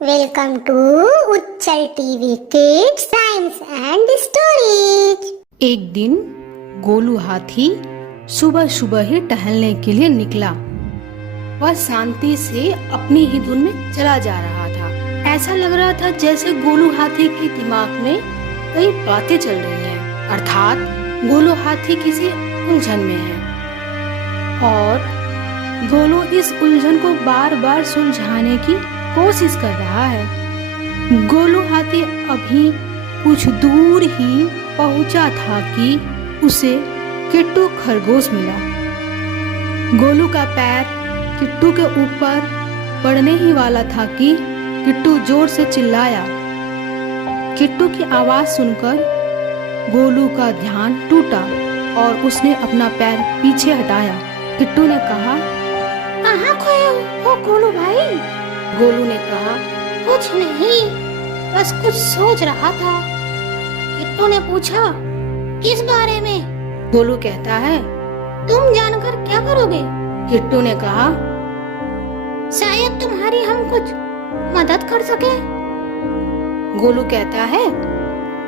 Welcome to उच्चल TV kids science and stories. एक दिन गोलू हाथी सुबह सुबह ही टहलने के लिए निकला। वह शांति से अपनी ही धुन में चला जा रहा था। ऐसा लग रहा था जैसे गोलू हाथी के दिमाग में कई बातें चल रही हैं, अर्थात गोलू हाथी किसी उलझन में है और गोलू इस उलझन को बार बार सुलझाने की कोशिश कर रहा है। गोलू हाथी अभी कुछ दूर ही पहुंचा था कि उसे किट्टू खरगोश मिला। गोलू का पैर किट्टू के ऊपर पड़ने ही वाला था कि किट्टू जोर से चिल्लाया। किट्टू की आवाज सुनकर गोलू का ध्यान टूटा और उसने अपना पैर पीछे हटाया। किट्टू ने कहा, कहाँ खोए हो गोलू भाई? गोलू ने कहा, कुछ नहीं, बस कुछ सोच रहा था। किट्टू ने पूछा, किस बारे में? गोलू कहता है, तुम जानकर क्या करोगे? किट्टू ने कहा, शायद तुम्हारी हम कुछ मदद कर सके। गोलू कहता है,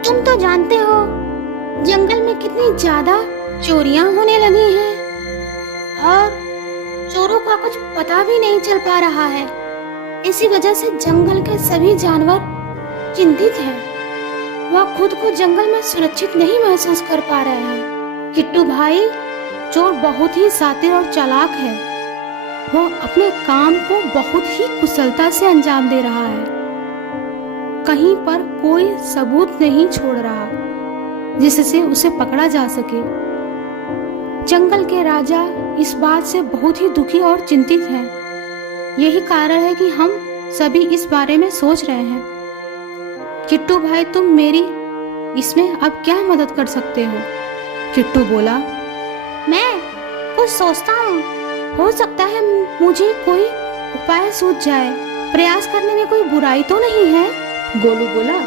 तुम तो जानते हो जंगल में कितनी ज्यादा चोरियां होने लगी हैं और चोरों का कुछ पता भी नहीं चल पा रहा है। इसी वजह से जंगल के सभी जानवर चिंतित हैं। वह खुद को जंगल में सुरक्षित नहीं महसूस कर पा रहे हैं। किट्टू भाई चोर बहुत ही शातिर और चालाक है। वह अपने काम को बहुत ही कुशलता से अंजाम दे रहा है। कहीं पर कोई सबूत नहीं छोड़ रहा जिससे उसे पकड़ा जा सके। जंगल के राजा इस बात से बहुत ही दुखी और चिंतित हैं। यही कारण है कि हम सभी इस बारे में सोच रहे हैं। किट्टू भाई, तुम मेरी इसमें अब क्या मदद कर सकते हो? किट्टू बोला, मैं कुछ सोचता हूँ, हो सकता है मुझे कोई उपाय सूझ जाए। प्रयास करने में कोई बुराई तो नहीं है? गोलू बोला,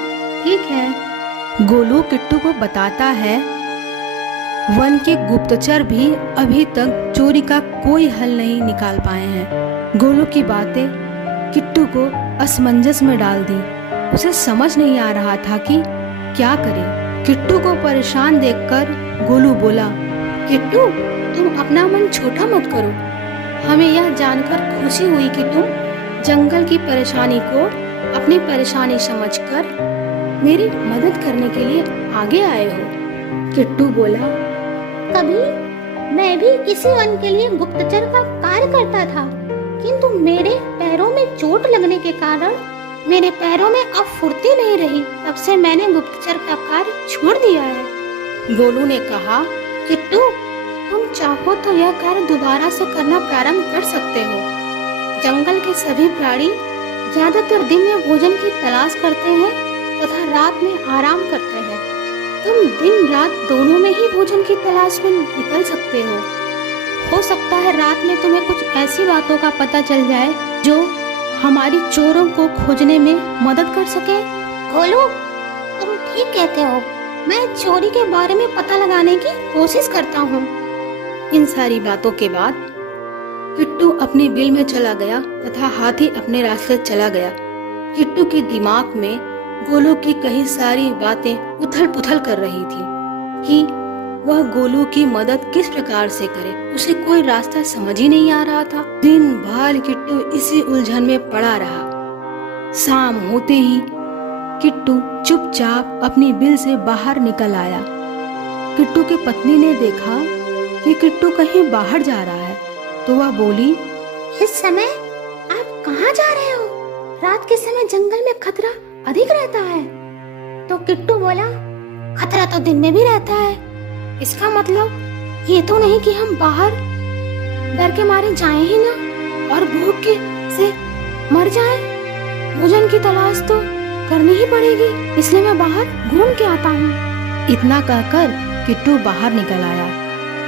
ठीक है। गोलू किट्टू को बताता है, वन के गुप्तचर भी अभी तक चोरी का कोई हल नहीं निकाल पाए हैं। गोलू की बातें किट्टू को असमंजस में डाल दी। उसे समझ नहीं आ रहा था कि क्या करे। किट्टू को परेशान देखकर गोलू बोला, किट्टू, तुम अपना मन छोटा मत करो। हमें यह जानकर खुशी हुई कि तुम जंगल की परेशानी को अपनी परेशानी समझकर मेरी मदद करने के लिए आगे आए हो। किट्टू बोला, कभी मैं भी किसी वन के लिए गुप्तचर का कार्य करता था, किंतु मेरे पैरों में चोट लगने के कारण मेरे पैरों में अब फुर्ती नहीं रही। तब से मैंने गुप्तचर का कार्य छोड़ दिया है। गोलू ने कहा, किट्टू, तुम चाहो तो यह कार्य दोबारा से करना प्रारंभ कर सकते हो। जंगल के सभी प्राणी ज्यादातर दिन में भोजन की तलाश करते हैं तथा रात में आराम करते हैं। तुम दिन रात दोनों में ही भोजन की तलाश में निकल सकते हो सकता है रात में तुम्हें कुछ ऐसी बातों का पता चल जाए जो हमारी चोरों को खोजने में मदद कर सके। गोलू, तुम ठीक कहते हो। मैं चोरी के बारे में पता लगाने की कोशिश करता हूँ। इन सारी बातों के बाद किट्टू अपनी बिल में चला गया तथा हाथी अपने रास्ते चला गया। किट्टू के दिमाग में गोलू की कई सारी बातें उथल पुथल कर रही थी कि वह गोलू की मदद किस प्रकार से करे। उसे कोई रास्ता समझ ही नहीं आ रहा था। दिन भर किट्टू इसी उलझन में पड़ा रहा। शाम होते ही किट्टू चुपचाप अपनी बिल से बाहर निकल आया। किट्टू की पत्नी ने देखा कि किट्टू कहीं बाहर जा रहा है तो वह बोली, इस समय आप कहाँ जा रहे हो? रात के समय जंगल में खतरा अधिक रहता है। तो किट्टू बोला, खतरा तो दिन में भी रहता है। इसका मतलब ये तो नहीं कि हम बाहर डर के मारे जाएं ही ना और भूख के से मर जाएं। भोजन की तलाश तो करनी ही पड़ेगी, इसलिए मैं बाहर घूम के आता हूँ। इतना कहकर किट्टू बाहर निकल आया।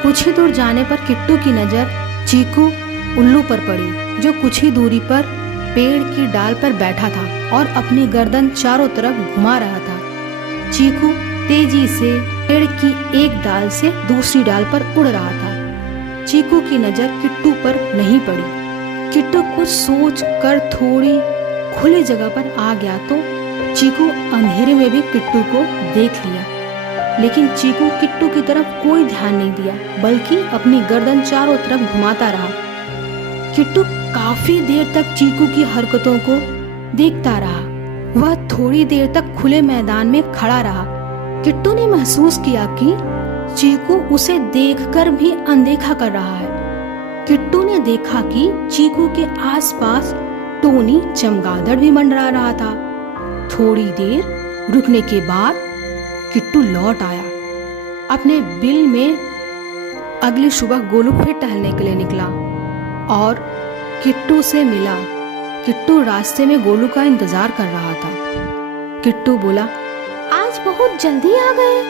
कुछ ही दूर जाने पर किट्टू की नजर चीकू उल्लू पर पड़ी, जो कुछ ही दूरी पर पेड़ की डाल पर बैठा था और अपनी गर्दन चारों तरफ घुमा रहा था। चीकू तेजी से पेड़ की एक डाल से दूसरी डाल पर उड़ रहा था। चीकू की नजर किट्टू पर नहीं पड़ी। किट्टू कुछ सोच कर थोड़ी खुली जगह पर आ गया तो चीकू अंधेरे में भी किट्टू को देख लिया, लेकिन चीकू किट्टू की तरफ कोई ध्यान नहीं दिया, बल्कि अपनी गर्दन चारों तरफ घुमाता रहा। किट्टू काफी देर तक चीकू की हरकतों को देखता रहा। वह थोड़ी देर तक खुले मैदान में खड़ा रहा। किट्टू ने महसूस किया कि चीकू उसे देखकर भी अनदेखा कर रहा है। किट्टू ने देखा कि चीकू के आसपास टोनी चमगादड़ भी मंडरा रहा था। थोड़ी देर रुकने के बाद किट्टू लौट आया। अपने बिल में अगली सुबह गोलू फिर टहलने के लिए निकला और किट्टू से मिला। किट्टू रास्ते में गोलू का इंतजार कर रहा था। किट्टू बोला, आज बहुत जल्दी आ गए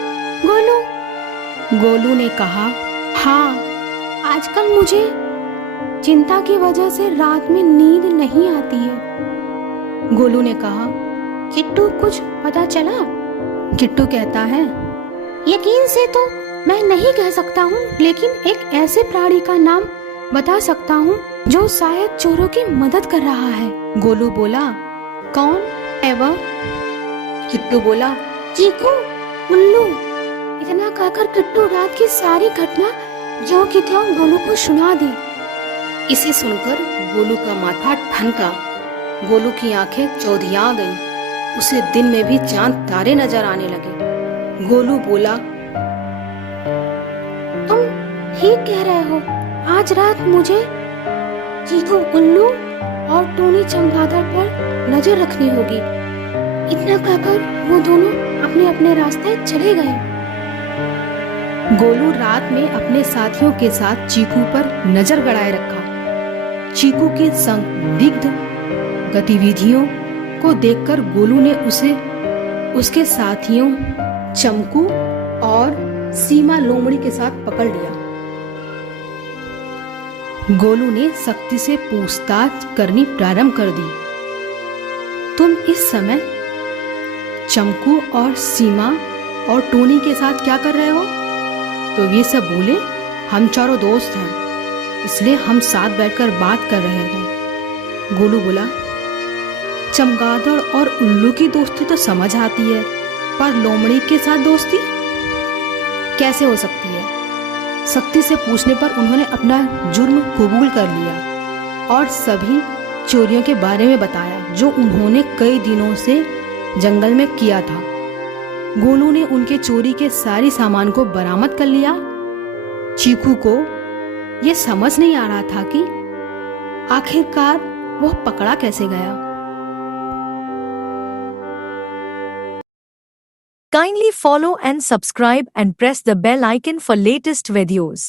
गोलू। गोलू ने कहा, हाँ, आजकल मुझे चिंता की वजह से रात में नींद नहीं आती है। गोलू ने कहा, किट्टू कुछ पता चला? किट्टू कहता है, यकीन से तो मैं नहीं कह सकता हूँ, लेकिन एक ऐसे प्राणी का नाम बता सकता हूँ जो शायद चोरों की मदद कर रहा है। गोलू बोला, कौन है वह? किट्टू बोला, चीकू, उल्लू। इतना कहकर किट्टू रात की सारी घटना ज्यों की त्यों गोलू को सुना दी। इसे सुनकर गोलू का माथा ठनका। गोलू की आंखें चौधिया गईं। उसे दिन में भी चांद तारे नजर आने लगे। गोलू बोला, तुम ठीक कह रहे हो। आज रात मुझे चीकू, उल्लू और टोनी चमगादड़ पर नजर रखनी होगी। इतना कहकर वो दोनों अपने अपने रास्ते चले गए। गोलू रात में अपने साथियों के साथ चीकू पर नजर गड़ाए रखा। चीकू की संदिग्ध गतिविधियों को देखकर गोलू ने उसे उसके साथियों चमकू और सीमा लोमड़ी के साथ पकड़ लिया। गोलू ने सख्ती से पूछताछ करनी प्रारंभ कर दी। तुम इस समय चमकू और सीमा और टोनी के साथ क्या कर रहे हो? तो ये सब बोले, हम चारों दोस्त हैं, इसलिए हम साथ बैठकर बात कर रहे हैं। गोलू बोला, चमगादड़ और उल्लू की दोस्ती तो समझ आती है, पर लोमड़ी के साथ दोस्ती कैसे हो सकती है? सख्ती से पूछने पर उन्होंने अपना जुर्म कबूल कर लिया और सभी चोरियों के बारे में बताया जो उन्होंने कई दिनों से जंगल में किया था। गोलू ने उनके चोरी के सारी सामान को बरामद कर लिया। चीकू को यह समझ नहीं आ रहा था कि आखिरकार वह पकड़ा कैसे गया। Kindly follow and subscribe and press the bell icon for latest videos.